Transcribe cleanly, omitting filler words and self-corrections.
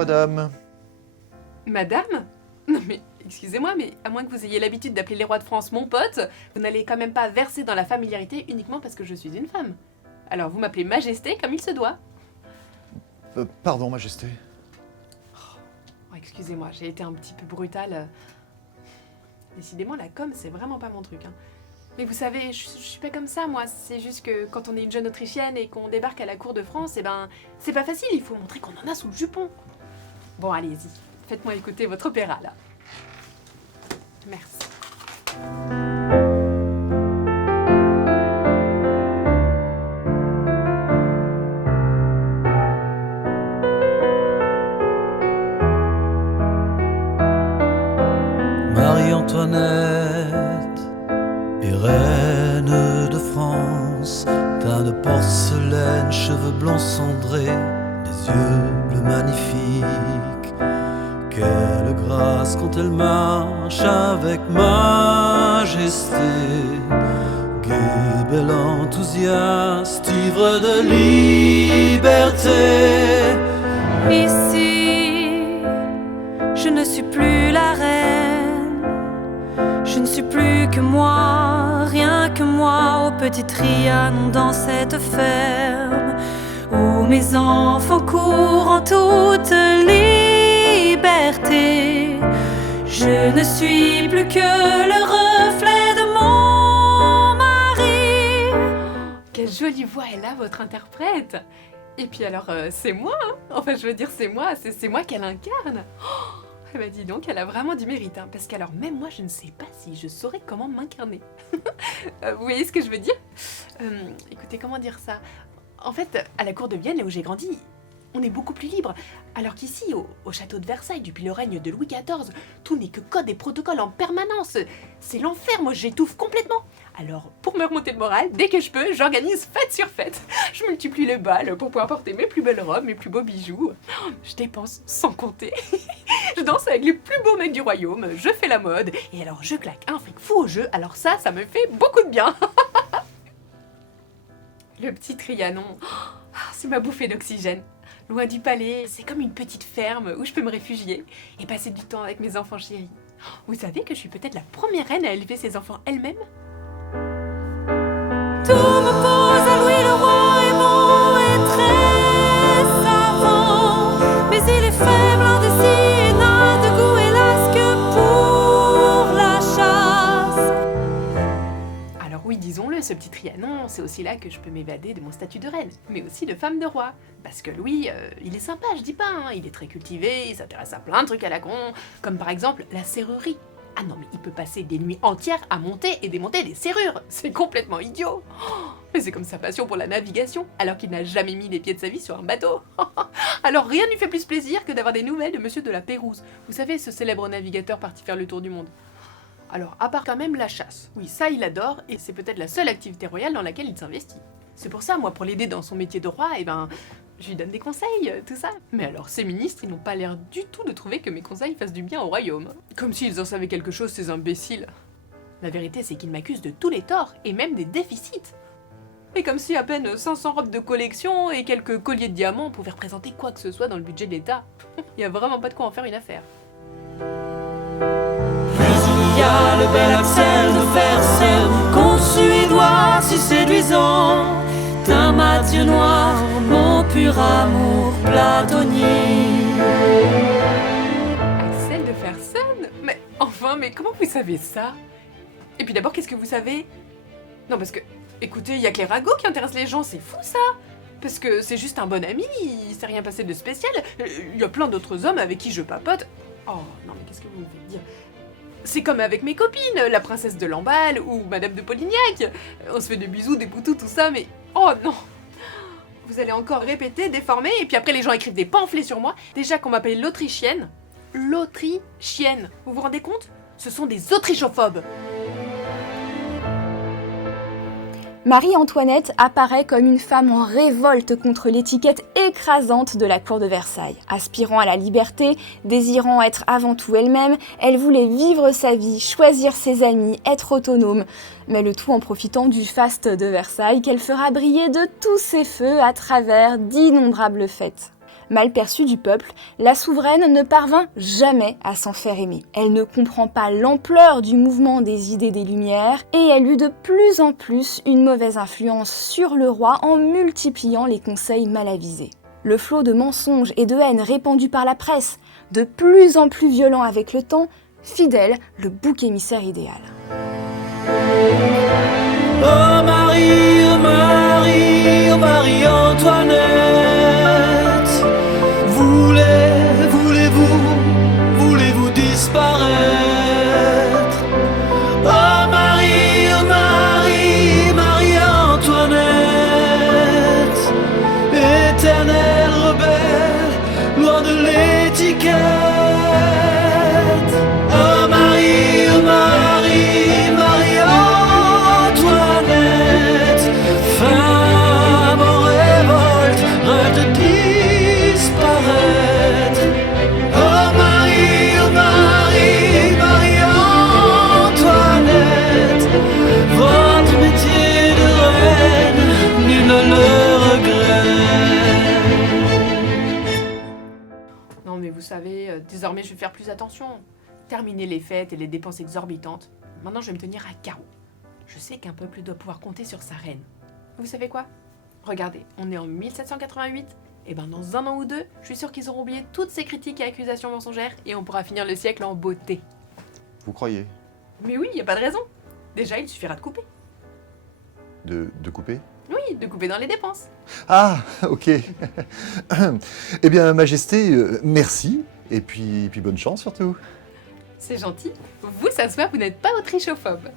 madame. Madame? Non mais, excusez-moi, mais à moins que vous ayez l'habitude d'appeler les rois de France mon pote, vous n'allez quand même pas verser dans la familiarité uniquement parce que je suis une femme. Alors vous m'appelez Majesté comme il se doit. Pardon, Majesté. Oh, excusez-moi, j'ai été un petit peu brutale. Décidément, la com, c'est vraiment pas mon truc, hein. Mais vous savez, je suis pas comme ça, moi. C'est juste que quand on est une jeune Autrichienne et qu'on débarque à la cour de France, eh ben, c'est pas facile, il faut montrer qu'on en a sous le jupon. Bon, allez-y, faites-moi écouter votre opéra, là. Merci. Marie-Antoinette est reine de France, teint de porcelaine, cheveux blonds cendrés, des yeux bleus magnifiques. Quelle grâce quand elle marche avec majesté, gai, belle, enthousiaste, ivre de liberté. Ici, je ne suis plus la reine, je ne suis plus que moi, rien que moi, au petit Trianon dans cette ferme, où mes enfants courent en toute liberté. Je ne suis plus que le reflet de mon mari. Quelle jolie voix elle a, votre interprète. Et puis alors, c'est moi, hein. Enfin, je veux dire, c'est moi qu'elle incarne. Oh, eh ben dis donc, elle a vraiment du mérite, hein, parce qu'alors même moi, je ne sais pas si je saurais comment m'incarner. Vous voyez ce que je veux dire? Écoutez, comment dire ça? En fait, à la cour de Vienne, là où j'ai grandi, on est beaucoup plus libre. Alors qu'ici, au château de Versailles, depuis le règne de Louis XIV, tout n'est que code et protocole en permanence. C'est l'enfer, moi j'étouffe complètement. Alors, pour me remonter le moral, dès que je peux, j'organise fête sur fête. Je multiplie les balles pour pouvoir porter mes plus belles robes, mes plus beaux bijoux. Je dépense sans compter. Je danse avec les plus beaux mecs du royaume, je fais la mode, et alors je claque un fric fou au jeu, alors ça me fait beaucoup de bien. Le petit Trianon, c'est ma bouffée d'oxygène. Loin du palais, c'est comme une petite ferme où je peux me réfugier et passer du temps avec mes enfants chéris. Vous savez que je suis peut-être la première reine à élever ses enfants elle-même? Tout m'oppose à Louis le roi est beau et très savant, mais il est faible, indécis et n'a de goût hélas que pour la chasse. Alors oui, disons-le, ce petit Trianon, c'est aussi là que je peux m'évader de mon statut de reine, mais aussi de femme de roi. Parce que Louis, il est sympa, je dis pas, hein, il est très cultivé, il s'intéresse à plein de trucs à la con, comme par exemple la serrurerie. Ah non, mais il peut passer des nuits entières à monter et démonter des serrures. C'est complètement idiot. Oh, mais c'est comme sa passion pour la navigation, alors qu'il n'a jamais mis les pieds de sa vie sur un bateau. Alors rien ne lui fait plus plaisir que d'avoir des nouvelles de Monsieur de la Pérouse. Vous savez, ce célèbre navigateur parti faire le tour du monde. Alors, à part quand même la chasse. Oui, ça il adore, et c'est peut-être la seule activité royale dans laquelle il s'investit. C'est pour ça, moi, pour l'aider dans son métier de roi, eh ben, je lui donne des conseils, tout ça. Mais alors, ces ministres, ils n'ont pas l'air du tout de trouver que mes conseils fassent du bien au royaume. Comme s'ils en savaient quelque chose, ces imbéciles. La vérité, c'est qu'ils m'accusent de tous les torts, et même des déficits. Et comme si à peine 500 robes de collection et quelques colliers de diamants pouvaient représenter quoi que ce soit dans le budget de l'État. Il y a vraiment pas de quoi en faire une affaire. Il y a le bel Axel de Fersen, con suédois si séduisant, d'un mat yeux noirs, mon pur amour platonique. Axel de Fersen? Mais enfin, mais comment vous savez ça? Et puis d'abord, qu'est-ce que vous savez? Non, parce que, écoutez, il y a que les ragots qui intéressent les gens, c'est fou ça! Parce que c'est juste un bon ami, il s'est rien passé de spécial, il y a plein d'autres hommes avec qui je papote. Oh non, mais qu'est-ce que vous me faites dire? C'est comme avec mes copines, la princesse de Lamballe ou Madame de Polignac. On se fait des bisous, des boutous, tout ça, mais oh non! Vous allez encore répéter, déformer, et puis après les gens écrivent des pamphlets sur moi. Déjà qu'on m'appelle l'Autrichienne. L'Autrichienne. Vous vous rendez compte? Ce sont des autrichophobes. Marie-Antoinette apparaît comme une femme en révolte contre l'étiquette écrasante de la cour de Versailles. Aspirant à la liberté, désirant être avant tout elle-même, elle voulait vivre sa vie, choisir ses amis, être autonome. Mais le tout en profitant du faste de Versailles qu'elle fera briller de tous ses feux à travers d'innombrables fêtes. Mal perçue du peuple, la souveraine ne parvint jamais à s'en faire aimer. Elle ne comprend pas l'ampleur du mouvement des idées des Lumières et elle eut de plus en plus une mauvaise influence sur le roi en multipliant les conseils mal avisés. Le flot de mensonges et de haine répandu par la presse, de plus en plus violent avec le temps, fit d'elle le bouc émissaire idéal. Oh Marie, oh Marie, oh Marie-Antoinette, voulez-vous disparaître? Oh Marie, oh Marie, Marie-Antoinette, éternelle rebelle, loin de l'étiquette. Oh Marie, oh Marie, Marie-Antoinette, femme en révolte, rêve de disparaître. Oh Marie, Marie-Antoinette, votre métier de reine, nul ne le regrette. Non mais vous savez, désormais je vais faire plus attention. Terminer les fêtes et les dépenses exorbitantes. Maintenant je vais me tenir à carreau. Je sais qu'un peuple doit pouvoir compter sur sa reine. Vous savez quoi? Regardez, on est en 1788. Et ben dans un an ou deux, je suis sûre qu'ils auront oublié toutes ces critiques et accusations mensongères et on pourra finir le siècle en beauté. Vous croyez? Mais oui, y a pas de raison. Déjà, il suffira de couper. De couper? Oui, de couper dans les dépenses. Ah, ok. Eh bien, Majesté, merci. Et puis bonne chance surtout. C'est gentil. Vous, ça se voit, vous n'êtes pas autrichophobe.